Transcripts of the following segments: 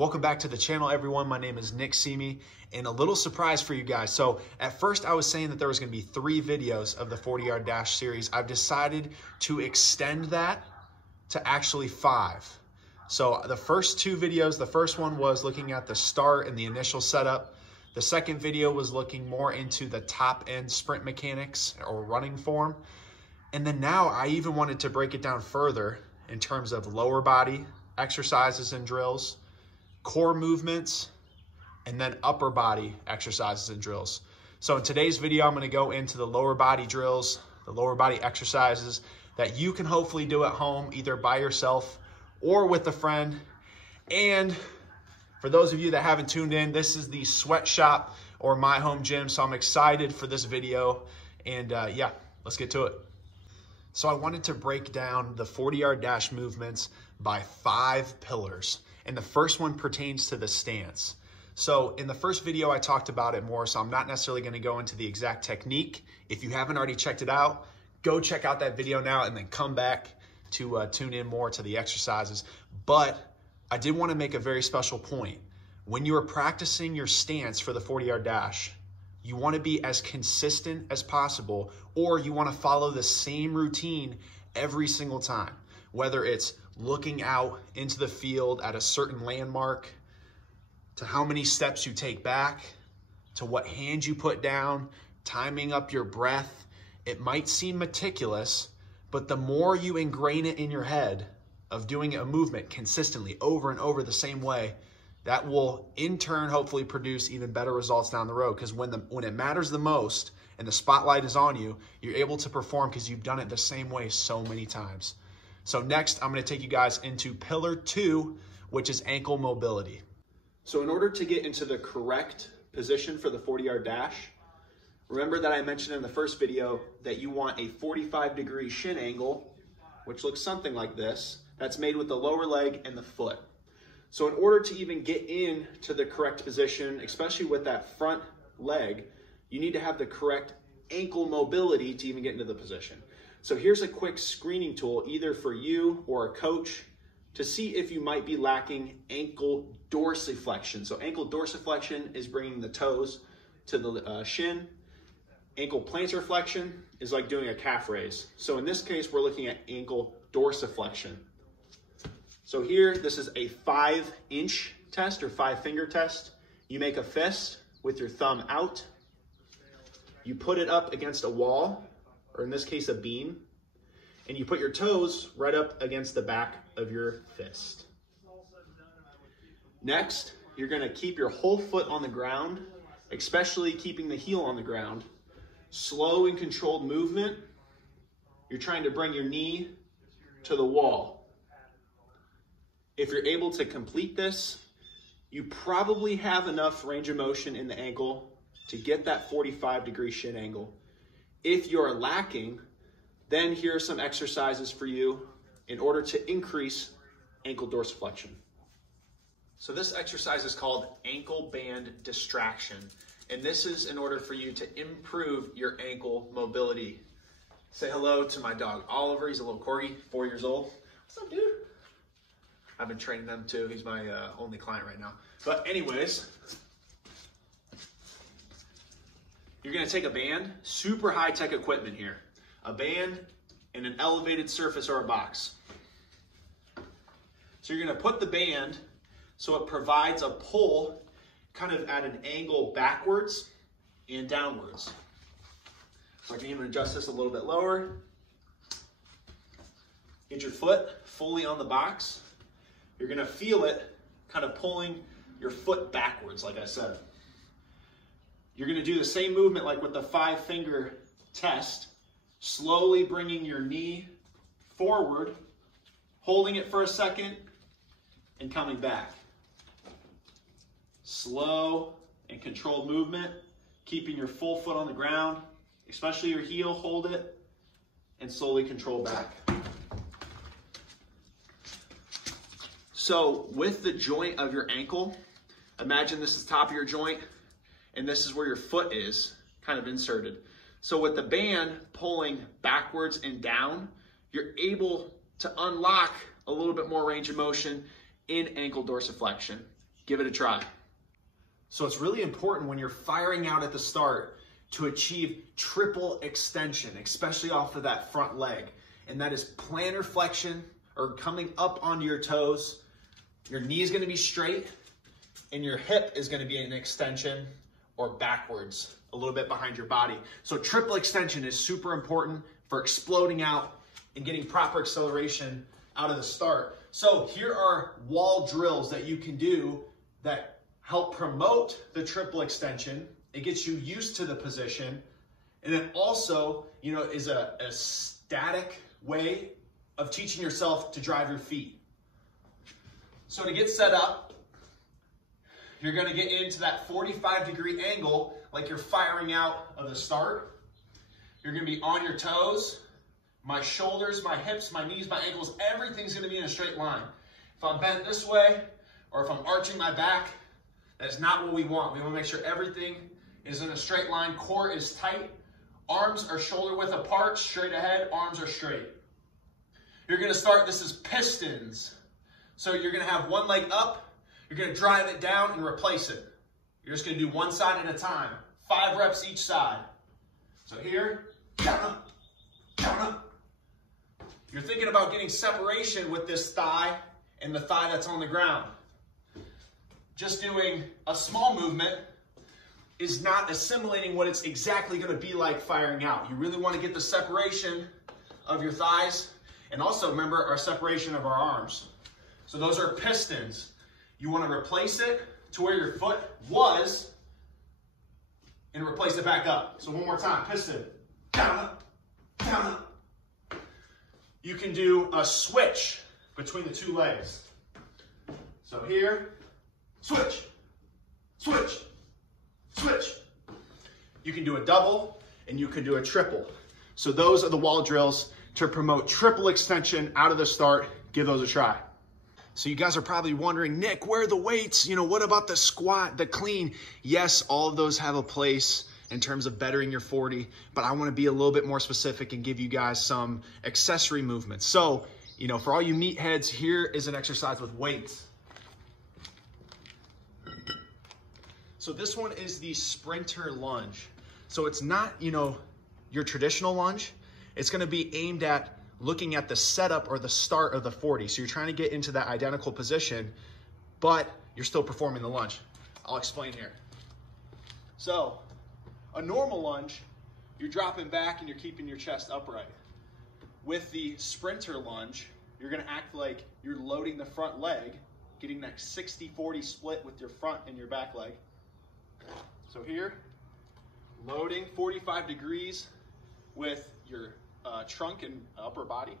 Welcome back to the channel, everyone. My name is Nick Simi, and a little surprise for you guys. So at first I was saying that there was gonna be 3 videos of the 40-yard dash series. I've decided to extend that to actually 5. So the first 2 videos, the first one was looking at the start and the initial setup. The second video was looking more into the top end sprint mechanics or running form. And then now I even wanted to break it down further in terms of lower body exercises and drills, core movements, and then upper body exercises and drills. So in today's video, I'm going to go into the lower body drills, the lower body exercises that you can hopefully do at home, either by yourself or with a friend. And for those of you that haven't tuned in, this is the sweatshop or my home gym. So I'm excited for this video, and yeah, let's get to it. So I wanted to break down the 40-yard dash movements by 5 pillars. And the first one pertains to the stance. So in the first video, I talked about it more, so I'm not necessarily going to go into the exact technique. If you haven't already checked it out, go check out that video now and then come back to tune in more to the exercises. But I did want to make a very special point. When you are practicing your stance for the 40-yard dash, you want to be as consistent as possible, or you want to follow the same routine every single time, whether it's looking out into the field at a certain landmark, to how many steps you take back, to what hand you put down, timing up your breath. It might seem meticulous, but the more you ingrain it in your head of doing a movement consistently over and over the same way, that will in turn hopefully produce even better results down the road. Because when it matters the most and the spotlight is on you, you're able to perform because you've done it the same way so many times. So next, I'm going to take you guys into pillar 2, which is ankle mobility. So in order to get into the correct position for the 40-yard dash, remember that I mentioned in the first video that you want a 45-degree shin angle, which looks something like this. That's made with the lower leg and the foot. So in order to even get into the correct position, especially with that front leg, you need to have the correct ankle mobility to even get into the position. So here's a quick screening tool, either for you or a coach, to see if you might be lacking ankle dorsiflexion. So ankle dorsiflexion is bringing the toes to the shin. Ankle plantar flexion is like doing a calf raise. So in this case, we're looking at ankle dorsiflexion. So here, this is a 5-inch test or 5-finger test. You make a fist with your thumb out. You put it up against a wall, or in this case, a beam, and you put your toes right up against the back of your fist. Next, you're going to keep your whole foot on the ground, especially keeping the heel on the ground. Slow and controlled movement. You're trying to bring your knee to the wall. If you're able to complete this, you probably have enough range of motion in the ankle to get that 45-degree shin angle. If you're lacking, then here are some exercises for you in order to increase ankle dorsiflexion. So this exercise is called ankle band distraction, and this is in order for you to improve your ankle mobility. Say hello to my dog Oliver. He's a little corgi, 4 years old. What's up, dude? I've been training them too. He's my only client right now. But anyways, you're going to take a band, super high-tech equipment here. A band and an elevated surface or a box. So you're going to put the band so it provides a pull kind of at an angle backwards and downwards. So I can even adjust this a little bit lower. Get your foot fully on the box. You're going to feel it kind of pulling your foot backwards, like I said. You're going to do the same movement like with the 5-finger test, slowly bringing your knee forward, holding it for a second, and coming back. Slow and controlled movement, keeping your full foot on the ground, especially your heel, hold it, and slowly control back. So with the joint of your ankle, imagine this is the top of your joint, and this is where your foot is kind of inserted. So with the band pulling backwards and down, you're able to unlock a little bit more range of motion in ankle dorsiflexion. Give it a try. So it's really important when you're firing out at the start to achieve triple extension, especially off of that front leg. And that is plantar flexion, or coming up onto your toes. Your knee is going to be straight and your hip is going to be an extension or backwards, a little bit behind your body. So triple extension is super important for exploding out and getting proper acceleration out of the start. So here are wall drills that you can do that help promote the triple extension. It gets you used to the position. And it also, is a static way of teaching yourself to drive your feet. So to get set up, you're gonna get into that 45-degree angle like you're firing out of the start. You're gonna be on your toes. My shoulders, my hips, my knees, my ankles, everything's gonna be in a straight line. If I'm bent this way, or if I'm arching my back, that's not what we want. We wanna make sure everything is in a straight line. Core is tight. Arms are shoulder width apart, straight ahead, arms are straight. You're gonna start, this is pistons. So you're gonna have one leg up, you're gonna drive it down and replace it. You're just gonna do one side at a time. 5 reps each side. So here, down up, down up. You're thinking about getting separation with this thigh and the thigh that's on the ground. Just doing a small movement is not assimilating what it's exactly gonna be like firing out. You really wanna get the separation of your thighs, and also remember our separation of our arms. So those are pistons. You wanna replace it to where your foot was and replace it back up. So one more time, piston, down, up, down, up. You can do a switch between the 2 legs. So here, switch, switch, switch. You can do a double and you can do a triple. So those are the wall drills to promote triple extension out of the start. Give those a try. So you guys are probably wondering, Nick, where are the weights? What about the squat, the clean? Yes, all of those have a place in terms of bettering your 40, but I want to be a little bit more specific and give you guys some accessory movements. So, for all you meatheads, here is an exercise with weights. So this one is the sprinter lunge. So it's not, your traditional lunge. It's going to be aimed at looking at the setup or the start of the 40. So you're trying to get into that identical position, but you're still performing the lunge. I'll explain here. So a normal lunge, you're dropping back and you're keeping your chest upright. With the sprinter lunge, you're gonna act like you're loading the front leg, getting that 60-40 split with your front and your back leg. So here, loading 45 degrees with your trunk and upper body.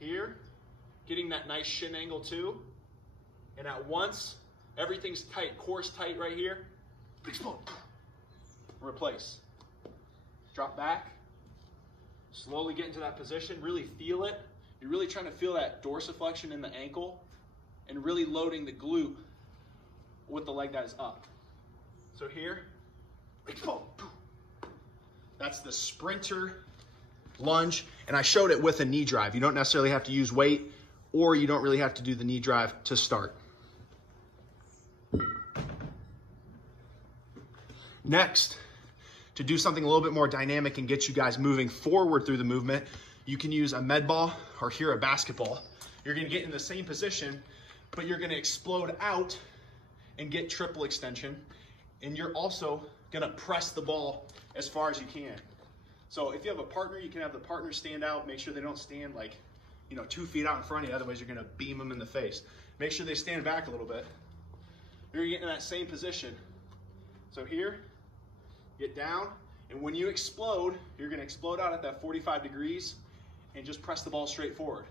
Here, getting that nice shin angle too. And at once, everything's tight, core's tight right here. Explode. Replace. Drop back. Slowly get into that position, really feel it. You're really trying to feel that dorsiflexion in the ankle and really loading the glute with the leg that is up. So here, explode. That's the sprinter lunge, and I showed it with a knee drive. You don't necessarily have to use weight, or you don't really have to do the knee drive to start. Next, to do something a little bit more dynamic and get you guys moving forward through the movement, you can use a med ball or here a basketball. You're gonna get in the same position, but you're gonna explode out and get triple extension, and you're also gonna press the ball as far as you can. So if you have a partner, you can have the partner stand out. Make sure they don't stand 2 feet out in front of you, otherwise you're gonna beam them in the face. Make sure they stand back a little bit. You're gonna get in that same position. So here, get down, and when you explode, you're gonna explode out at that 45 degrees and just press the ball straight forward.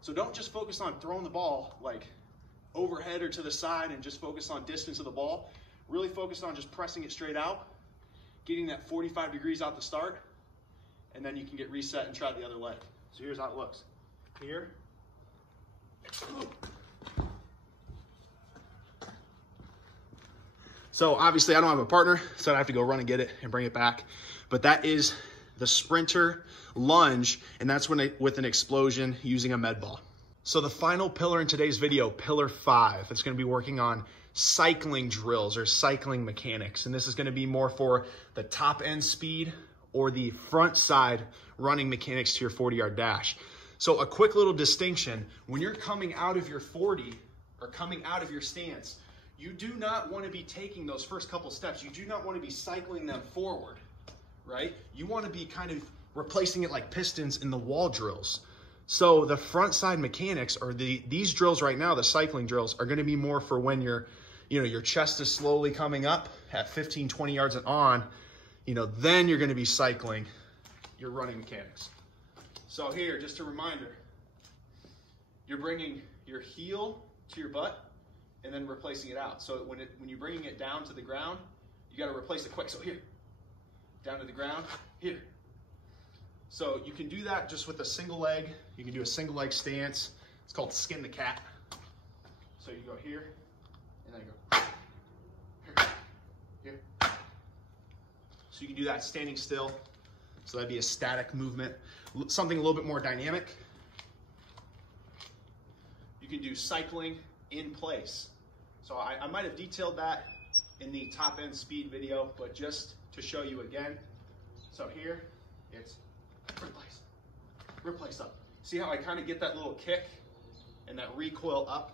So don't just focus on throwing the ball overhead or to the side and just focus on distance of the ball. Really focus on just pressing it straight out, getting that 45 degrees out the start, and then you can get reset and try the other leg. So here's how it looks. Here, explode. So obviously I don't have a partner, so I have to go run and get it and bring it back. But that is the sprinter lunge, and that's with an explosion using a med ball. So the final pillar in today's video, pillar 5, it's going to be working on cycling drills or cycling mechanics. And this is going to be more for the top end speed or the front side running mechanics to your 40-yard dash. So a quick little distinction, when you're coming out of your 40 or coming out of your stance, you do not want to be taking those first couple steps. You do not want to be cycling them forward, right? You want to be kind of replacing it like pistons in the wall drills. So the front side mechanics or these drills right now, the cycling drills, are going to be more for when your chest is slowly coming up at 15, 20 yards and on, then you're going to be cycling your running mechanics. So here, just a reminder, you're bringing your heel to your butt and then replacing it out. So when you're bringing it down to the ground, you got to replace it quick. So here, down to the ground, here. So you can do that just with a single leg. You can do a single leg stance. It's called skin the cat. So you go here, and then go here, here. So you can do that standing still. So that'd be a static movement. Something a little bit more dynamic. You can do cycling in place. So I might have detailed that in the top end speed video, but just to show you again. So here, it's replace up. See how I kind of get that little kick and that recoil up?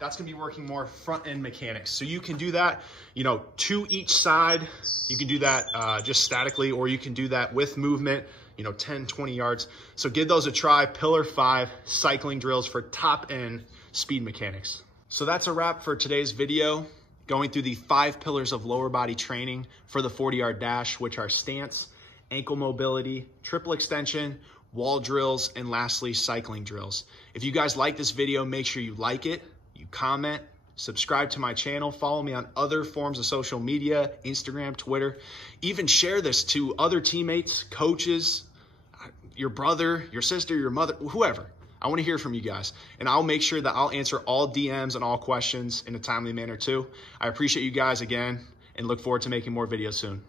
That's gonna be working more front end mechanics. So you can do that, to each side. You can do that just statically, or you can do that with movement, 10, 20 yards. So give those a try. Pillar 5, cycling drills for top end speed mechanics. So that's a wrap for today's video, going through the 5 pillars of lower body training for the 40-yard dash, which are stance, ankle mobility, triple extension, wall drills, and lastly, cycling drills. If you guys like this video, make sure you like it, you comment, subscribe to my channel, follow me on other forms of social media, Instagram, Twitter. Even share this to other teammates, coaches, your brother, your sister, your mother, whoever. I want to hear from you guys, and I'll make sure that I'll answer all DMs and all questions in a timely manner too. I appreciate you guys again and look forward to making more videos soon.